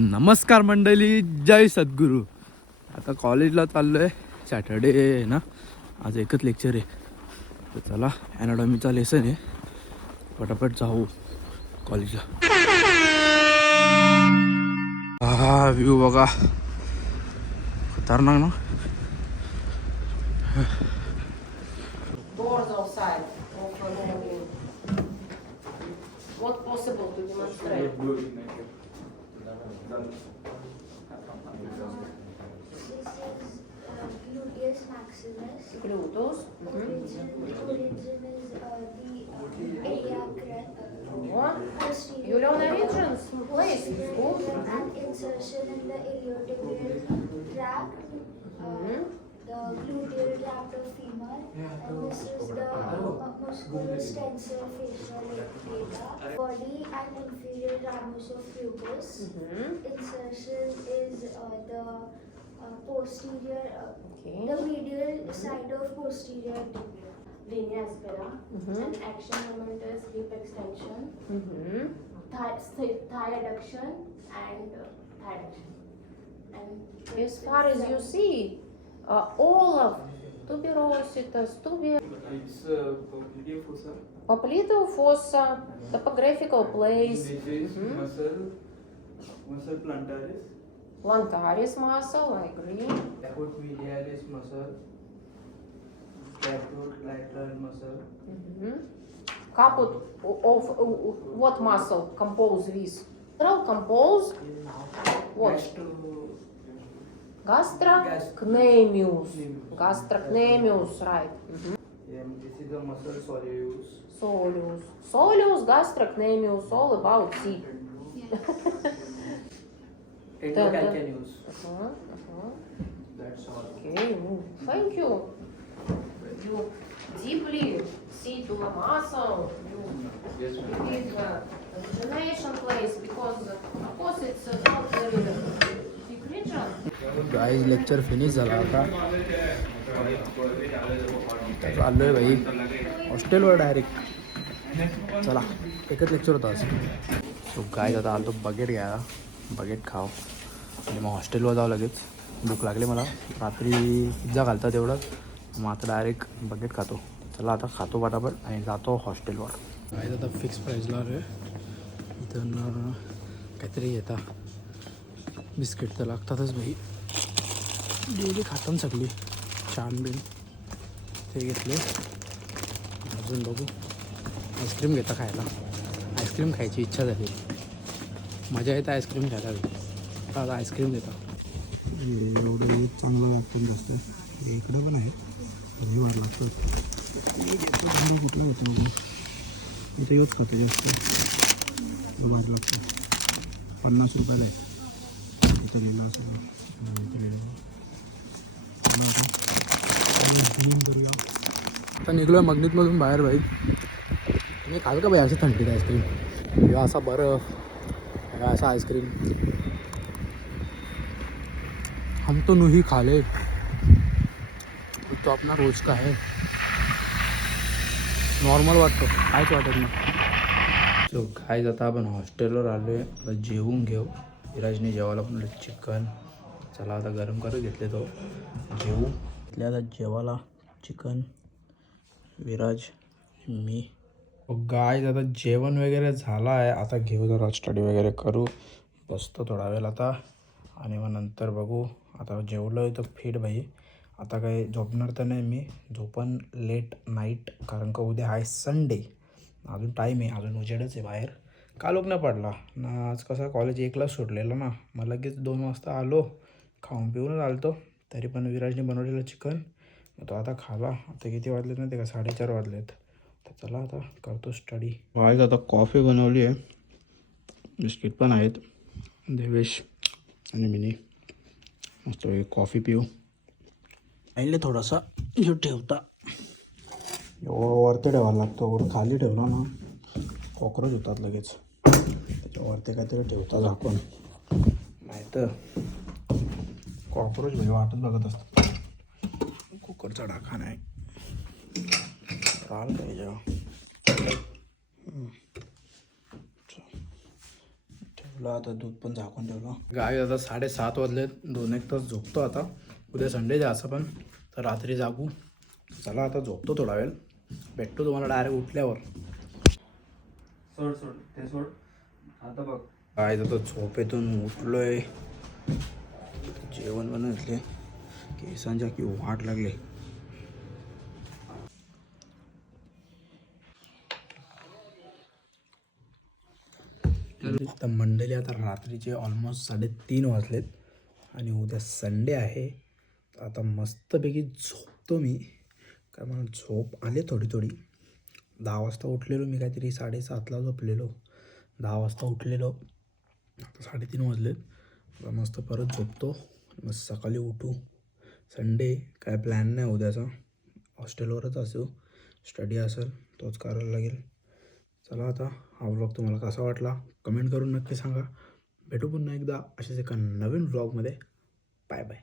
नमस्कार मंडळी, जय सद्गुरू. आता कॉलेजला चाललो आहे. सॅटर्डे आहे ना, आज एकच लेक्चर आहे. तर चला, ॲनाटॉमीचा लेसन आहे, पटापट जाऊ कॉलेजला. हा व्ह्यू बघा, खतरनाक ना. Doors outside. What possible to demonstrate? Gluteus maximus. Gluteus. Origin is the iliac What? You learn origins, place. and insertion in the iliotibial tract. The gluteal tract of femur, and this is the musculostensor facial data. Body and inferior ramus of pubis. Insertion is the posterior, the medial side of posterior tibia. Linea aspera. And action moment is hip extension, thigh adduction, and thigh adduction. And As far as you see, all of tuberositas, It's popliteal fossa. popliteal fossa, topographical place, Muscle plantaris, plantaris muscle, I agree. caput medialis muscle, caput lateral muscle. Caput of what muscle compose with? Compose what? Gastrocnemius. Gastrocnemius, right. This is the muscle soleus. Soleus. Soleus, gastrocnemius, all about teeth. Endocalcaneus. That's all. Okay, thank you. You deeply see to the muscle. Yes, You did the oxygenation place because, of course, it's not very thick region. Guys lecture finish झाला आता. चाललो आहे भाई हॉस्टेलवर direct. चला, एकच lecture होतं आज. So guys आता आलो बकेट घ्यायला, बकेट खाव आणि मग हॉस्टेलवर जावं लगेच. भूक लागली मला, रात्री पिझ्झा घालतात तेवढंच, मग आता डायरेक्ट बकेट खातो. चला आता खातो पटापट आणि जातो हॉस्टेलवर. गाइस आता फिक्स प्राईजला आहे इथं, काहीतरी येतात बिस्किट तर लागतातच भाई. डेली खातात सगळी, छान बिन ते घेतले. अजून बघू, आईस्क्रीम घेता खायला. आईस्क्रीम खायची इच्छा झाली, मजा येतं आईस्क्रीम खायला. आता आईस्क्रीम देतात. एवढं चांगलं लागतं जास्त. इकडं पण आहे, वाढ लागतं. कुठलं होतं बघू, इथं येऊच खातं जास्त. वाढ लागतं 50 रुपयाला आहे. इथं लिहिलं असं, इथं लिहिलं. आता निघलो मगनीतमधून बाहेर भाई. तुम्ही खाल का भाई असं थंडीत आईस्क्रीम, किंवा असा बर्फ, ऐसा आइसक्रीम? हम तो नहीं खा ले, तो अपना रोज का है, नॉर्मल वाटतो, काहीच वाटत नाही. सो काय आता आपण हॉस्टेलवर आलो आहे. आता जेवून घेऊ. विराजने जेवायला पण चिकन, चला आता गरम करून घेतले तो जेवू. घेतले आता जेवायला चिकन, विराज, मी. गाय आता जेवण वगैरे झालं आहे. आता घेऊ जरा स्टडी वगैरे करू, बसतो थोडा वेळ आता आणि मग नंतर बघू. आता जेवलो आहे तर फिट भाई. आता काय झोपणार तर नाही मी, झोपण लेट नाईट, कारण का उद्या आहे संडे. अजून टाईम आहे, अजून उजेडच आहे बाहेर. काल लोक नाही पडला ना. आज कसं कॉलेज 1लाच सुटलेलं ना, मग लगेच 2 वाजता आलो, खाऊन पिऊनच आलतो. तरी पण विराजने बनवलेलं चिकन तो आता खाला. आता किती वाजलेत ना, ते का 4:30 वाजलेत. तर चला आता करतो स्टडी. आज आता कॉफी बनवली आहे, बिस्किट पण आहेत. देवेश आणि मिनी मस्त कॉफी पिऊ. आईले थोडासा जो ठेवता वरती ठेवायला लागतो, वर खाली ठेवला ना कॉक्रोच होतात लगेच. त्याच्यावरती काहीतरी ठेवता झाकून, नाही तर कॉक्रोच भाई वाटत बघत असतात. कुकरचा ढाका नाही राल पाहिजे. तुला आता दूध पण झाकून ठेवलं. गाय आता 7:30 वाजलेत. 2-1 तास झोपतो आता. उद्या संडे द्यायचं पण तर रात्री जागू. चला आता झोपतो थोडा वेळ. भेटतो तुम्हाला डायरेक्ट उठल्यावर. सोड सोड ते सोड. आता बघ काय आता झोपेतून उठलोय. जेवण बनवले. केसांच्या की वाट लागले. तर मंडळी आता रात्रीचे ऑलमोस्ट 3:30 वाजलेत आणि उद्या संडे आहे. आता मस्तपैकी झोपतो मी. काय मला झोप आली थोडी. 10 वाजता उठलेलो मी. काहीतरी 7:30ला झोपलेलो. 10 वाजता उठलेलो. आता 3:30 वाजलेत. आता मस्त परत झोपतो. मग सकाळी उठू. संडे काय प्लॅन नाही उद्याचा. हॉस्टेलवरच असू. स्टडी असेल तोच करायला लागेल. चला आता हा व्लॉग तुम्हाला कसा वाटला कमेंट करून नक्की सांगा. भेटू पुन्हा एकदा अशाच एका नवीन व्लॉगमध्ये. Bye bye.